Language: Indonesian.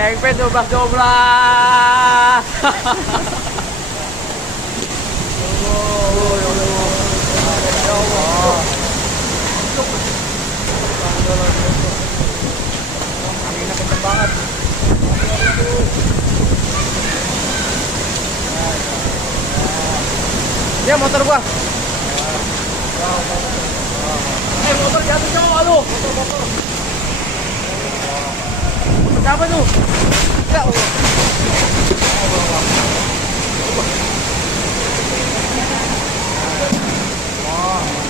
Kengpe 12-12. Anginnya kenceng banget. Ya motor gua. Motor jatuh cowok, aduh. Motor. Siapa tuh? Ya Allah. Wah.